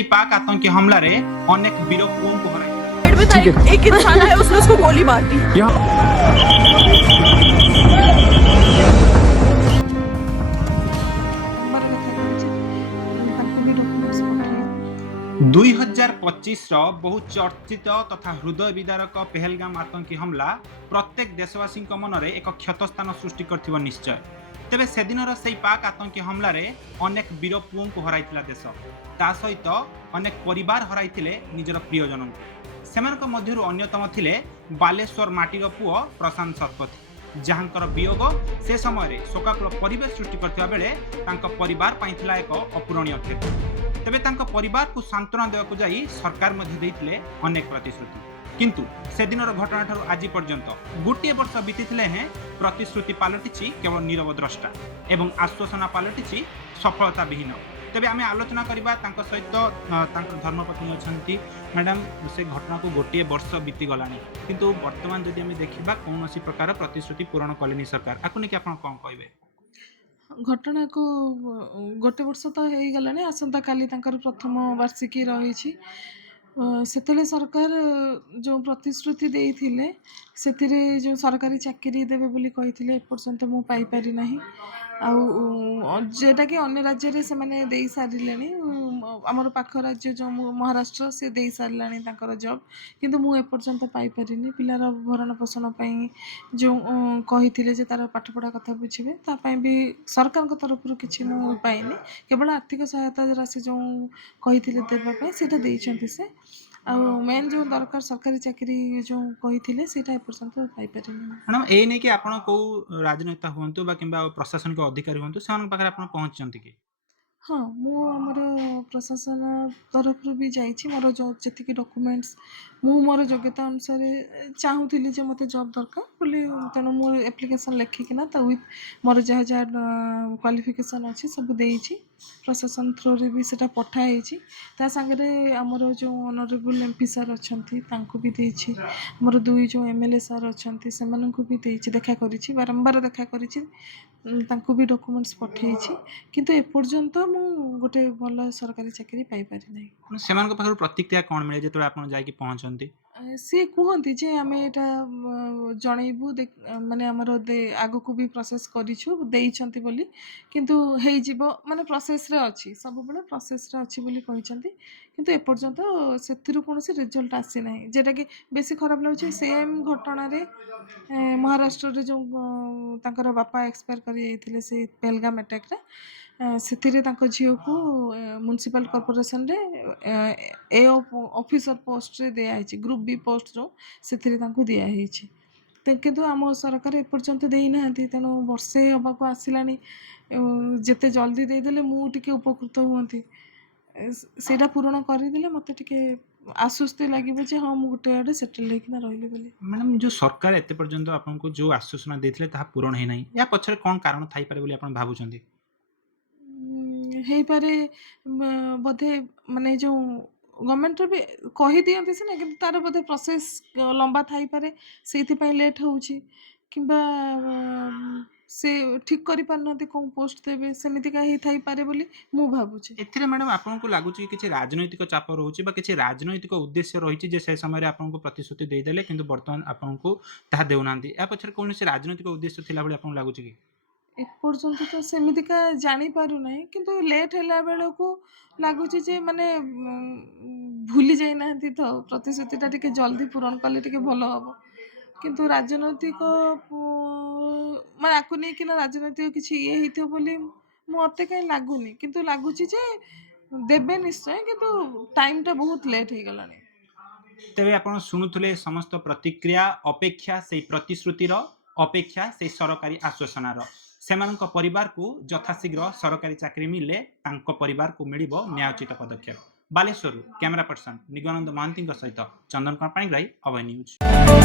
সেই पाक आतंकी हमला रे अनेक वीर पुओं को हराई। एक इंसान है उसने उसको गोली मार दी। दुई 2025 बहु चर्चित तथा हृदय विदारक पहलगाम आतंकी हमला प्रत्येक देशवासी मनरे एक क्षतस्थान सृष्टि कर निश्चय। तेबे सेदिनर से पाक आतंकी हमला रे अनेक वीर पुओं को हराइथिला देश, ता सहित अनेक परिवार हराइथिले निजर प्रियजन को। सेमानक मध्यरु अन्यतम थिले बालेश्वर माटीर पुओ प्रशांत शतपथी, जहांकर वियोग से समय शोकाकुल परिवेश सृष्टि करथिबा बेले तांक परिवार पाइथिला एक अपूरणीय क्षति। तेबे तांक परिवार को सांत्वना देवाक जाई सरकार मध्ये दैथिले अनेक प्रतिश्रुति, किंतु से दिनर घटना ठारू आज पर्यंत गोटे वर्ष बीतीथिले हैं प्रतिश्रुति पालटिछि केवल नीरव द्रष्टा एवं आश्वासना पालटिछि सफलता विहीन। तेबे आमे आलोचना करबा तांक सहित तांकर धर्मपत्नी अछंती मैडम। से घटना को गोटे वर्ष बीती गलानी, किंतु वर्तमान जदि आमे देखिबा कोनोसी प्रकार प्रतिश्रुति पूर्ण कलेनी सरकार। आकु नेकी आपण कोन कहबे? घटना को गोटे वर्ष तो हो गला। आसंता काली तांकर प्रथम वार्षिकी रही। सेतले सरकार जो प्रतिश्रुति देइथिले सेतिरे जो सरकारी चाकरी देबे बोली कहिथिले एपर्यंत मु पाई पारि नाही। जेटा कि अन्य राज्य रे से माने देई सारिलेनी। हमर पाख राज्य जो महाराष्ट्र से देई सारलानी तांकर जॉब, किंतु मु एपर्यंत पाई पारिनी। पिलार भरण पोषण पई जो कहिथिले जे तार पाठ पढ़ा कथा बुझिबे ता पई भी सरकार को तरफ रु किछि मु पाइनी। केवल आर्थिक सहायता राशि जो कहिथिले देबा पई सेटा देइछंती से। आ मेन जो दरकार सरकारी चाकरी जो कहिथिले सेटा एपर्यंत पाई पारिनी। मैडम ए नै कि आपण को राजनेता हुंतु बा किंबा प्रशासनिक अधिकारी हुंतु सेमान पाखरे आपण पहुंचचंती कि? हाँ, मु हमर प्रशासन तरफ रु भी जाइछि। मोर जो जति डॉक्यूमेंट्स मु मोर योग्यता अनुसार चाहूथिली जे मते जॉब दरकार बोली, तेणु मु एप्लिकेशन लेखिकिना ता विथ मोर जहाँ जहाँ क्वालिफिकेशन अच्छी सब देइछि। प्रशासन थ्रू रे भी सेटा पठा हेछि। ता संगे हमर जो ऑनरेबल एमपी सर अछंती तांको भी देइछि। हमर दुई जो एमएलए सर अछंती सेमानंको भी देइछि। देखा करिछि, बारंबार देखा करिछि, तांको भी डॉक्यूमेंट्स पठेइछि, किंतु एपर्यंत मु गोटे भल सरकारी चाकरी पाई पारि नै। सेमानक पाखरु प्रतिक्रिया कोन मिले जेतोरा आपण जाई पहुंचंती? सी कहती जे आम यहाँ जनइबू माने आमर आग को भी प्रोसेस करिछु देइछंती बोली, किंतु हेइजिबो माने प्रोसेस रे अछि, सब बेले प्रोसेस रे अछि बोली कहिछंती, किंतु एपर्यंत सेतिरु कोनोसी रिजल्ट आसी नाही। जेटा कि बेसी खराब लागुछि सेम घटना रे महाराष्ट्र रे जो तांकर बापा एक्सपायर करि जाइथिले से पहलगाम अटैक रे। सेतिरे तांको झियो को म्युनिसिपल कॉर्पोरेशन रे ए ऑफिसर पोस्ट रे दिया है, ग्रुप बी पोस्ट जो सेतिरे तांको दिया है। किंतु आम सरकार एपर्यंत देई नाहंती, तेणु वर्षे हबा को आसिलानी। जेते जल्दी देदेले मु टिके उपकृत हुअंती, सेटा पूर्ण करदेले मते टिके आश्वस्ति लागिबो जे हाँ मु गोटे आडे सेटल हेकिना रहिली बोली। मैडम जो सरकार एते पर्यंत आपनको जो आश्वासन देथिले ताहा पूर्ण हे नाही, या पछरे कोन कारण थाई पारे बोली आपण भाबुचंती? हेई पारे बोधे माने जो गवर्नमेंट भी कही दियंती सिना, किंतु तार बोधे प्रोसेस लंबा थाई पारे, सेति पई लेट होउची, किंबा से ठीक करि पारनती कोन पोस्ट देबे सेमिति का हेई थाई पारे बोली मु भाबुची। एथिरे मैडम आपनको लागुची कि राजनैतिक चाप रहउची बा किछि राजनैतिक उद्देश्य रहिछि जे से समय रे आपनको प्रतिश्रुति देई देले किंतु वर्तमान आपनको ताहा देउनांती, या पछरे कोनोसी राजनैतिक उद्देश्य थिला बोली आपनको लागुची कि? एपर्यंत तो सेमिति का जानी पारु नाही, किंतु लेट हैला बेलो को लागुची जे माने भूली जाई नाहंती तो प्रतिश्रुतिटा टिके जल्दी पूरण कले टिके भलो हबो। किंतु राजनैतिक माने आकु नै कि राजनैतिक किछि ये हिथियो बोली मते काई लागुनी, किंतु लागुची जे देबे निश्चय, किंतु टाइम टा बहुत लेट हे गलानी। तेबे आपण सुनुथुले समस्त प्रतिक्रिया अपेक्षा से प्रतिश्रुतिर अपेक्षा से सरकारी आश्वासनार सेमानक परिवार को यथाशीघ्र सरकारी चाकरी मिले तांको परिवार को मिलिबो न्यायोचित पदक्षेप। बालेश्वर कैमरा पर्सन निगमानंद महांती सहित चंदन कुमार पाणिग्राही, अभय न्यूज।